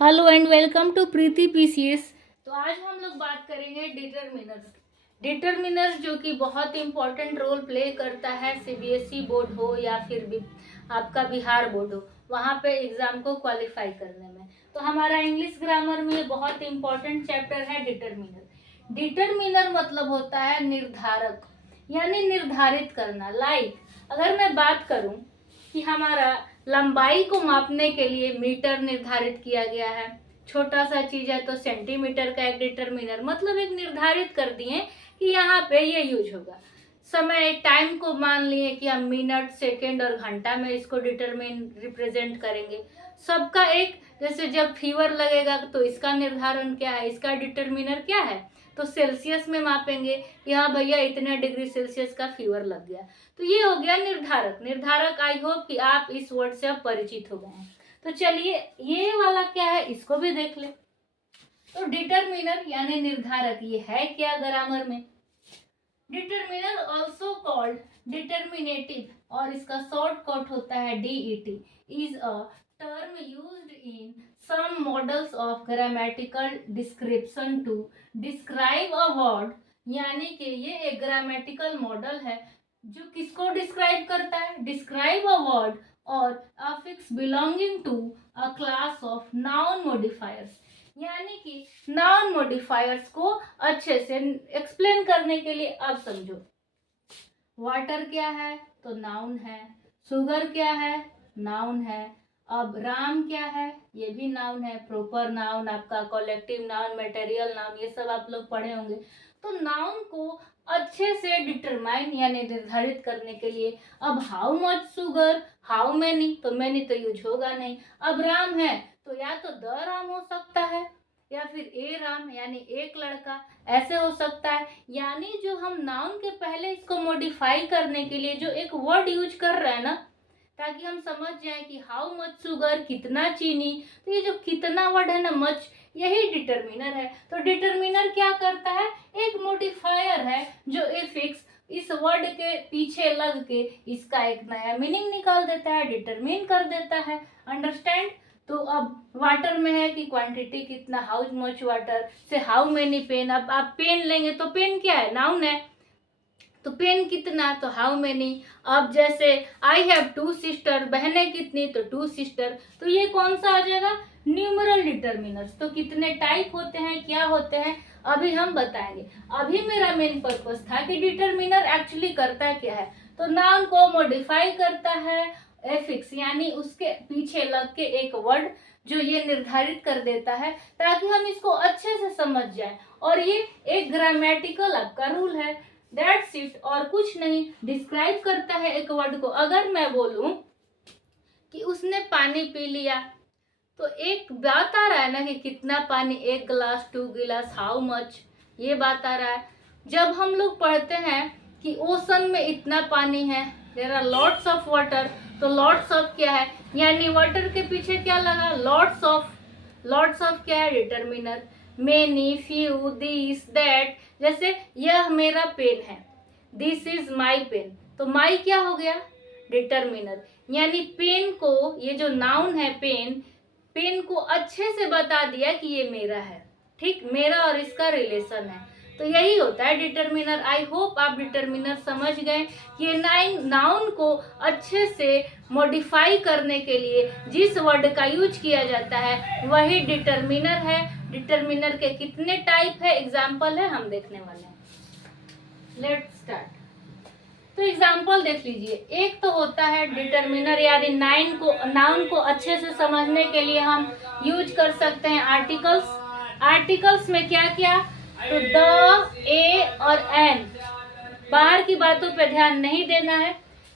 Hello and welcome to Preeti PCS. तो आज हम लोग बात करेंगे डिटरमिनर्स। डिटरमिनर्स जो कि बहुत इंपॉर्टेंट रोल प्ले करता है सीबीएसई बोर्ड हो या फिर भी आपका बिहार बोर्ड हो, वहाँ पे एग्जाम को क्वालिफाई करने में। तो हमारा इंग्लिश ग्रामर में बहुत इंपॉर्टेंट चैप्टर है डिटरमिनर। डिटरमिनर मतलब होता है निर्धारक, यानी निर्धारित करना। अगर मैं बात करूं कि हमारा लंबाई को मापने के लिए मीटर निर्धारित किया गया है, छोटा सा चीज है तो सेंटीमीटर का एक डिटरमिनर, मतलब एक निर्धारित कर दिए कि यहाँ पे ये यूज होगा। समय टाइम को मान लिए कि हम मिनट सेकेंड और घंटा में इसको डिटरमिन रिप्रेजेंट करेंगे। सबका एक, जैसे जब फीवर लगेगा तो इसका निर्धारण क्या है, इसका डिटरमिनर क्या है, तो सेल्सियस में मापेंगे कि हाँ भैया इतने डिग्री सेल्सियस का फीवर लग गया। तो ये हो गया निर्धारक। निर्धारक आई होप कि आप इस वर्ड से अब परिचित हो गए हैं। तो चलिए ये वाला क्या है इसको भी देख ले। तो डिटरमिनर यानी निर्धारक ये है क्या ग्रामर में। डिटरमिनर ऑल्सो कॉल्ड डिटरमिनेटिव और इसका शॉर्ट कट होता है DET, is a term used in some models of grammatical description to describe a word, यानी कि ये एक ग्रामेटिकल मॉडल है जो किसको डिस्क्राइब करता है, डिस्क्राइब अ वर्ड और affix belonging to a class of noun modifiers, यानी कि नाउन मॉडिफायर्स को अच्छे से एक्सप्लेन करने के लिए। अब समझो, वाटर क्या है तो नाउन है, शुगर क्या है नाउन है, अब राम क्या है ये भी नाउन है, प्रॉपर नाउन, आपका कलेक्टिव नाउन, मटेरियल नाउन, ये सब आप लोग पढ़े होंगे। तो नाउन को अच्छे से डिटरमाइन यानी निर्धारित करने के लिए, अब how much sugar, how many, तो मैनी तो यूज होगा नहीं। अब राम है तो या तो द राम हो सकता है या फिर ए राम यानी एक लड़का, ऐसे हो सकता है। यानी जो हम नाउन के पहले इसको मॉडिफाई करने के लिए जो एक वर्ड यूज कर रहे हैं ना, ताकि हम समझ जाए कि हाउ मच शुगर, कितना चीनी, तो ये जो कितना वर्ड है ना, मच, यही डिटरमिनर है। तो डिटरमिनर क्या करता है, एक मॉडिफायर है जो एफिक्स इस वर्ड के पीछे लग के इसका एक नया मीनिंग निकाल देता है, डिटरमिन कर देता है। अंडरस्टैंड। तो अब वाटर में है कि क्वांटिटी कितना, हाउ मच वाटर, से हाउ मेनी पेन। अब आप पेन लेंगे तो पेन क्या है, नाउन है, तो पेन कितना तो हाउ मेनी। अब जैसे आई हैव टू सिस्टर, बहनें कितनी तो टू सिस्टर, तो ये कौन सा आ जाएगा, न्यूमरल डिटरमिनर्स। तो कितने टाइप होते हैं, क्या होते हैं, अभी हम बताएंगे। अभी मेरा मेन पर्पस था कि डिटरमिनर एक्चुअली करता क्या है, तो नाउन को मॉडिफाई करता है एफिक्स, यानी उसके पीछे लग के एक वर्ड जो ये निर्धारित कर देता है, ताकि हम इसको अच्छे से समझ जाए। और ये एक ग्रामेटिकल आपका रूल है, दैट्स इट, और कुछ नहीं। डिस्क्राइब करता है एक वर्ड को। अगर मैं बोलूं कि उसने पानी पी लिया, तो एक बात आ रहा है ना कि कितना पानी, एक गिलास, टू गिलास, हाउ मच, ये बात आ रहा है। जब हम लोग पढ़ते हैं कि ओशन में इतना पानी है, there are lots of water, तो लॉट्स ऑफ क्या है, यानी वाटर के पीछे क्या लगा, लॉट्स ऑफ। लॉट्स ऑफ क्या है, determiner. Many, few, this, that. जैसे यह मेरा पेन है, दिस इज माई पेन, तो माई क्या हो गया, डिटरमिनर। यानी पेन को, ये जो नाउन है पेन, पेन को अच्छे से बता दिया कि ये मेरा है, ठीक, मेरा और इसका रिलेशन है। तो यही होता है डिटरमिनर। आई होप आप डिटरमिनर समझ गए कि ये नाउन को अच्छे से मॉडिफाई करने के लिए जिस वर्ड का यूज किया जाता है वही डिटरमिनर है। डिटरमिनर के कितने टाइप है, एग्जाम्पल है, हम देखने वाले हैं। Let's start. तो एग्जाम्पल देख लीजिए। एक तो होता है डिटरमिनर, यानी नाउन को अच्छे से समझने के लिए हम यूज कर सकते हैं आर्टिकल्स। आर्टिकल्स में क्या क्या, तो द, ए और एन। बाहर की बातों पे ध्यान नहीं देना है।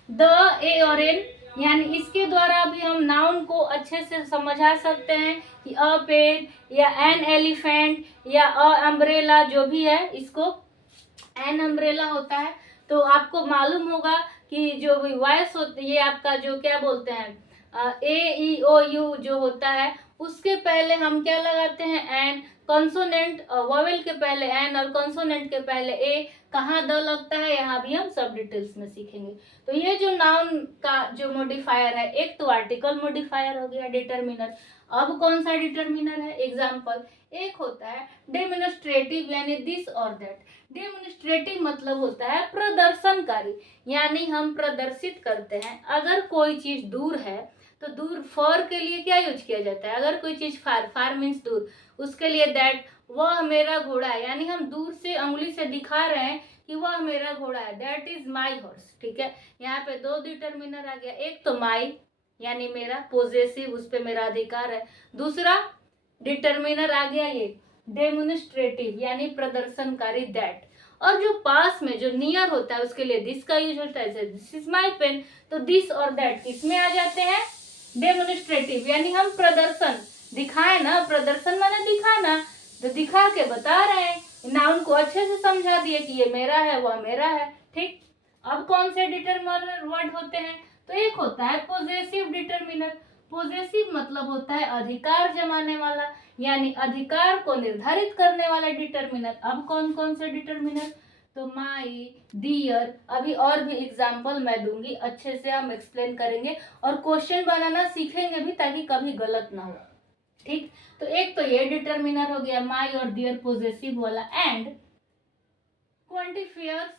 द, ए और एन, यानी इसके द्वारा भी हम नाउन को अच्छे से समझा सकते हैं कि अ पेन या एन एलिफेंट या अ अम्ब्रेला, जो भी है, इसको एन अम्ब्रेला होता है। तो आपको मालूम होगा कि जो भी वॉइस होती है, आपका जो क्या बोलते हैं, ए ई ओ यू जो होता है, उसके पहले हम क्या लगाते हैं, एन। कॉन्सोनेंट, वोवेल के पहले एन और कॉन्सोनेंट के पहले ए। कहाँ द लगता है, यहाँ भी हम सब डिटेल्स में सीखेंगे। तो ये जो नाउन का जो मॉडिफायर है, एक तो आर्टिकल मॉडिफायर हो गया डिटरमिनर। अब कौन सा डिटर्मिनर है? एग्जाम्पल, एक होता है डेमोन्स्ट्रेटिव यानी दिस और दैट। डेमोन्स्ट्रेटिव मतलब होता है प्रदर्शनकारी, यानी हम प्रदर्शित करते हैं। अगर कोई चीज दूर है तो दूर फॉर के लिए क्या यूज किया जाता है? अगर कोई चीज फार, फार मीन्स दूर, उसके लिए दैट, वह मेरा घोड़ा है, यानी हम दूर से उंगली से दिखा रहे हैं कि वह मेरा घोड़ा है, दैट इज माई हॉर्स। ठीक है, यहाँ पे दो डिटर्मिनर आ गया, एक तो माई यानी मेरा पोजेसिव, उस पर मेरा अधिकार है। दूसरा डिटर्मिनर आ गया ये डेमोन्स्ट्रेटिव यानी प्रदर्शनकारी, दैट। और जो पास में जो नियर होता है उसके लिए दिस का यूज होता है, दिस इज माई पेन। तो दिस और दैट किसमें आ जाते हैं? डेमोन्स्ट्रेटिव, यानी हम प्रदर्शन दिखाए ना, प्रदर्शन माने दिखाना, तो दिखा के बता रहे हैं, नाउन को अच्छे से समझा दिए कि ये मेरा है, वह मेरा है। ठीक, अब कौन से डिटर्मिनर वर्ड होते हैं? तो एक होता है पोजेसिव डिटर्मिनर। पोजेसिव मतलब होता है अधिकार जमाने वाला, यानी अधिकार को निर्धारित करने वाला डिटर्मिनर। अब कौन कौन से डिटर्मिनर? तो माई, डियर, अभी और भी एग्जाम्पल मैं दूंगी, अच्छे से हम एक्सप्लेन करेंगे और क्वेश्चन बनाना सीखेंगे भी ताकि कभी गलत ना हो। ठीक, तो एक तो ये डिटर्मिनर हो गया माई और डियर पोजेसिव वाला। एंड क्वांटिफायर्स,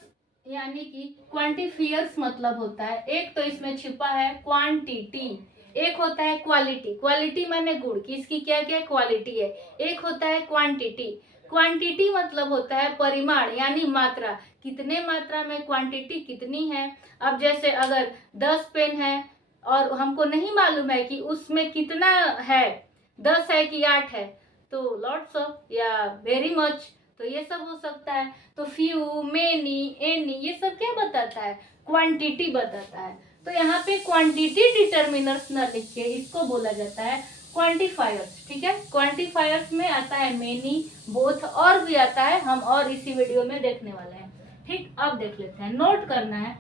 यानी कि क्वांटिफायर्स मतलब होता है, एक तो इसमें छिपा है क्वांटिटी, एक होता है क्वालिटी। क्वालिटी माने गुण, किसकी क्या क्या क्वालिटी है। एक होता है क्वांटिटी। क्वांटिटी मतलब होता है परिमाण यानी मात्रा, कितने मात्रा में, क्वांटिटी कितनी है। अब जैसे अगर 10 पेन है और हमको नहीं मालूम है कि उसमें कितना है, 10 है कि 8 है, तो लॉट्स ऑफ या वेरी मच, तो ये सब हो सकता है। तो फ्यू, मेनी, एनी, ये सब क्या बताता है? क्वांटिटी बताता है। तो यहाँ पे क्वांटिटी डिटर्मिनर्स न लिख के इसको बोला जाता है क्वांटिफायर्स। ठीक है, क्वांटिफायर्स में आता है मेनी, बोथ, और भी आता है, हम और इसी वीडियो में देखने वाले हैं। ठीक, अब देख लेते हैं, नोट करना है।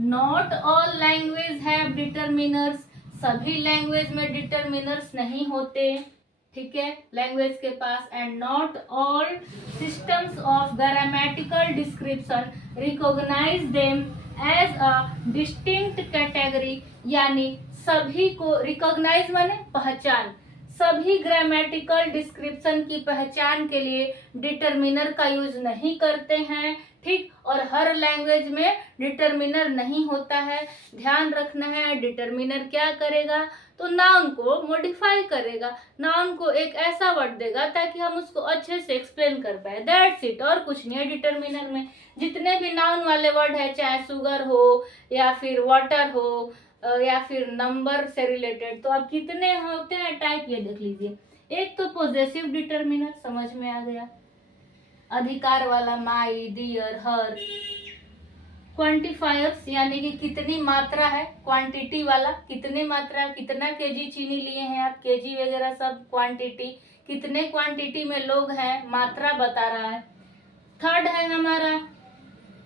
Not all language have determiners, सभी लैंग्वेज में डिटर्मिनर्स नहीं होते। ठीक है, लैंग्वेज के पास। And not all systems of grammatical description recognize them as a distinct category, यानी सभी को, रिकॉग्नाइज माने पहचान, सभी ग्रामेटिकल डिस्क्रिप्शन की पहचान के लिए डिटर्मिनर का यूज नहीं करते हैं। ठीक, और हर लैंग्वेज में डिटर्मिनर नहीं होता है। ध्यान रखना है, डिटर्मिनर क्या करेगा? तो नाउन को मॉडिफाई करेगा, नाउन को एक ऐसा वर्ड देगा ताकि हम उसको अच्छे से एक्सप्लेन कर पाए, दैट्स इट, और कुछ नहीं है। डिटर्मिनर में जितने भी नाउन वाले वर्ड है, चाहे शुगर हो या फिर वाटर हो या फिर नंबर से रिलेटेड, तो अब कितने होते हैं टाइप, ये देख लीजिए। एक तो पॉजेसिव डिटर्मिनर, समझ में आ गया, अधिकार वाला, माई, डियर, हर। क्वांटिफायर्स यानी कि कितनी मात्रा है, क्वांटिटी वाला, कितने मात्रा, कितना केजी चीनी लिए हैं आप, केजी वगैरह सब क्वांटिटी, कितने क्वांटिटी में लोग हैं, मात्रा बता रहा है। थर्ड है हमारा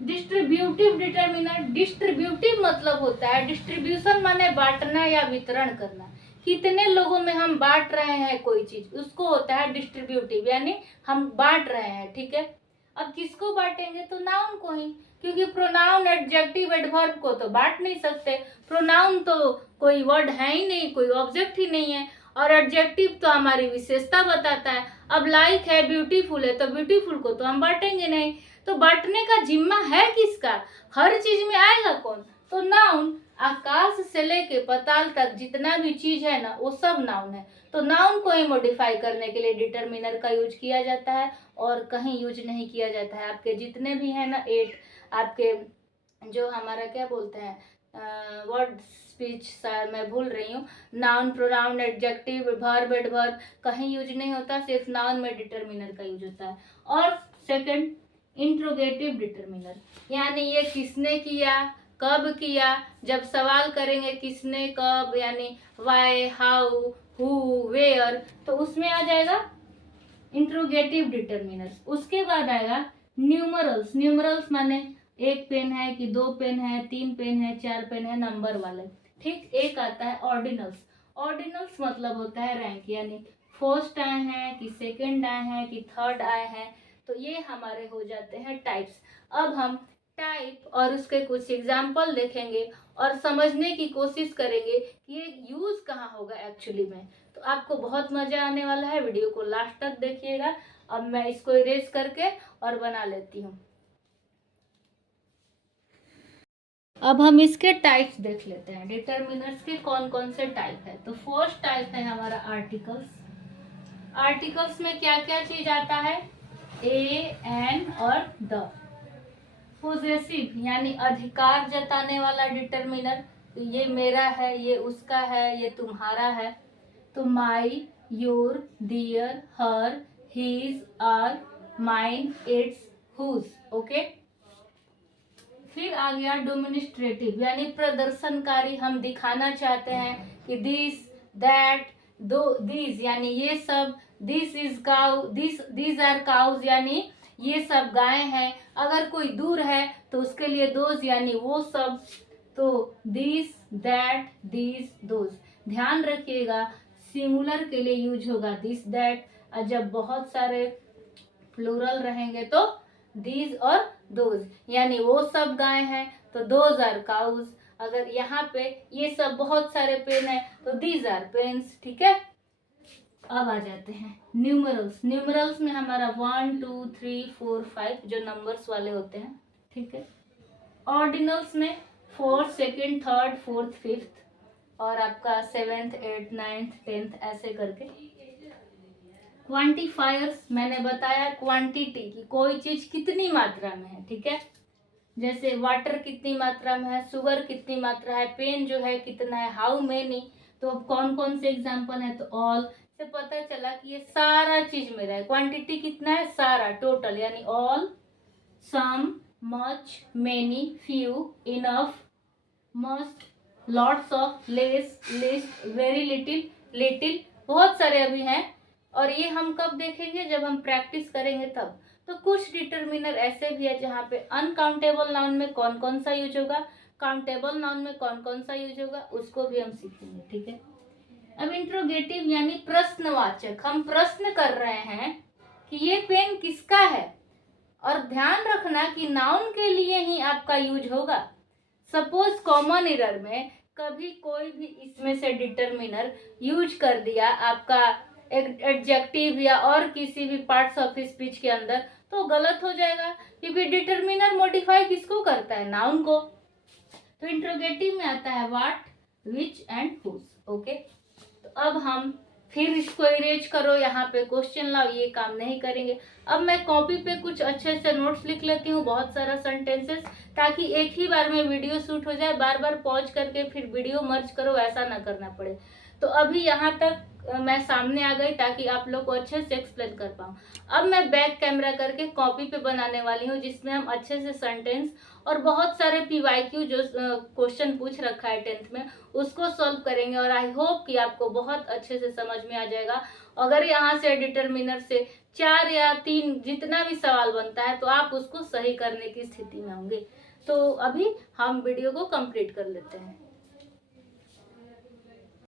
डिस्ट्रीब्यूटिव डिटर्मिनर। डिस्ट्रीब्यूटिव मतलब होता है, डिस्ट्रीब्यूशन माने बांटना या वितरण करना, कितने लोगों में हम बांट रहे हैं कोई चीज, उसको होता है डिस्ट्रीब्यूटिव, यानी हम बांट रहे हैं। ठीक है, अब किसको बांटेंगे? तो नाउन को ही, क्योंकि प्रोनाउन एडजेक्टिव एडवर्ब को तो बांट नहीं सकते, प्रोनाउन तो कोई वर्ड है ही नहीं, कोई ऑब्जेक्ट ही नहीं है, और एडजेक्टिव तो हमारी विशेषता बताता है। अब लाइक है, ब्यूटीफुल है, तो ब्यूटीफुल को तो हम बांटेंगे नहीं, तो बांटने का जिम्मा है किसका? हर चीज में आएगा कौन? तो नाउन। आकाश से लेके पाताल तक जितना भी चीज है ना, वो सब नाउन है, तो नाउन को ही मॉडिफाई करने के लिए डिटर्मिनर का यूज किया जाता है, और कहीं यूज नहीं किया जाता है। आपके जितने भी है ना 8, आपके जो हमारा क्या बोलते हैं वर्ड स्पीच, मैं भूल रही हूँ, noun, pronoun, adjective, verb, adverb कहीं यूज नहीं होता, सिर्फ नाउन में डिटर्मिनर का यूज होता है। और सेकंड इंट्रोगेटिव डिटर्मिनर, यानी ये किसने किया, कब किया, जब सवाल करेंगे किसने, कब, यानी वाई, हाउ, हु, वेयर, तो उसमें आ जाएगा इंट्रोगेटिव डिटर्मिनर। उसके बाद आएगा न्यूमरल्स। न्यूमरल्स माने एक पेन है कि 2 पेन है, 3 पेन है, 4 पेन है, नंबर वाले। ठीक, एक आता है ऑर्डिनल्स। ऑर्डिनल्स मतलब होता है रैंक, यानी फर्स्ट आए हैं कि सेकंड आए हैं कि थर्ड आए हैं, तो ये हमारे हो जाते हैं टाइप्स। अब हम टाइप और उसके कुछ एग्जाम्पल देखेंगे। और समझने की कोशिश करेंगे कि ये यूज कहाँ होगा एक्चुअली में। तो आपको बहुत मजा आने वाला है, वीडियो को लास्ट तक देखिएगा। अब मैं इसको इरेज करके और बना लेती हूँ। अब हम इसके टाइप्स देख लेते हैं, डिटरमिनर्स के कौन कौन से टाइप है। तो फर्स्ट टाइप है हमारा आर्टिकल्स। आर्टिकल्स में क्या क्या चीज आता है, ए, एन और द। पोजेसिव यानी अधिकार जताने वाला डिटरमिनर, तो ये मेरा है, ये उसका है, ये तुम्हारा है। तो my, your, their, her, his, our, mine, its, whose. Okay. फिर आ गया डोमिनिस्ट्रेटिव यानी प्रदर्शनकारी, हम दिखाना चाहते हैं कि दिस, दैट, दो, दिस यानी ये सब, this is cow, this are cows यानी ये सब गायें हैं। अगर कोई दूर है तो उसके लिए दोज यानी वो सब। तो दिस, दैट, दिस, दोज। ध्यान रखिएगा सिंगुलर के लिए यूज होगा दिस, दैट, और जब बहुत सारे प्लूरल रहेंगे तो दीज और दोज, यानी वो सब गाय हैं तो दोज आर काउज। अगर यहाँ पे ये सब बहुत सारे पेन है तो दीज आर पेन्स। ठीक है। अब आ जाते हैं न्यूमरल्स। न्यूमरल्स में हमारा 1 2 3 4 5 जो नंबर्स वाले होते हैं। ठीक है। ऑर्डिनल्स में 4, 2nd, 3rd, 4th, 5th और आपका 7th, 8th, 9th, 10th ऐसे करके। क्वांटिफायर्स मैंने बताया क्वांटिटी की, कोई चीज कितनी मात्रा में है। ठीक है। जैसे वाटर कितनी मात्रा में है, शुगर कितनी मात्रा है, पेन जो है कितना है, हाउ मेनी। तो अब कौन कौन से एग्जांपल है, तो ऑल से पता चला कि ये सारा चीज मेरा है। क्वांटिटी कितना है, सारा, टोटल यानी all, some, much, many, few, enough, must, lots of, less, least, very little, little, बहुत सारे अभी हैं। और ये हम कब देखेंगे, जब हम प्रैक्टिस करेंगे तब। तो कुछ डिटरमिनर ऐसे भी है जहाँ पे अनकाउंटेबल नाउन में कौन कौन सा यूज होगा, काउंटेबल नाउन में कौन कौन सा यूज होगा, उसको भी हम सीखेंगे। ठीक है। अब इंट्रोगेटिव यानी प्रश्नवाचक, हम प्रश्न कर रहे हैं कि ये पेन किसका है, और ध्यान रखना कि नाउन के लिए ही आपका यूज होगा। सपोज कॉमन एरर में कभी कोई भी इसमें से डिटरमिनर यूज कर दिया आपका एडजेक्टिव या और किसी भी पार्ट्स ऑफ स्पीच के अंदर, तो गलत हो जाएगा, क्योंकि डिटरमिनर मॉडिफाई किसको करता है, नाउन को। तो इंट्रोगेटिव में आता है what, which and whose. Okay. तो अब हम फिर इसको इरेज करो, यहाँ पे क्वेश्चन लाओ, ये काम नहीं करेंगे। अब मैं कॉपी पे कुछ अच्छे से नोट्स लिख लेती हूँ, बहुत सारा सेंटेंसेस, ताकि एक ही बार में वीडियो शूट हो जाए, बार बार पॉज करके फिर वीडियो मर्ज करो, ऐसा ना करना पड़े। तो अभी यहाँ तक मैं सामने आ गई ताकि आप लोग को अच्छे से एक्सप्लेन कर पाऊँ। अब मैं बैक कैमरा करके कॉपी पे बनाने वाली हूँ, जिसमें हम अच्छे से सेंटेंस और बहुत सारे PYQ जो क्वेश्चन पूछ रखा है 10th में, उसको सॉल्व करेंगे। और आई होप कि आपको बहुत अच्छे से समझ में आ जाएगा। अगर यहाँ से डिटरमिनर से 4 या 3 जितना भी सवाल बनता है तो आप उसको सही करने की स्थिति में होंगे। तो अभी हम वीडियो को कंप्लीट कर लेते हैं।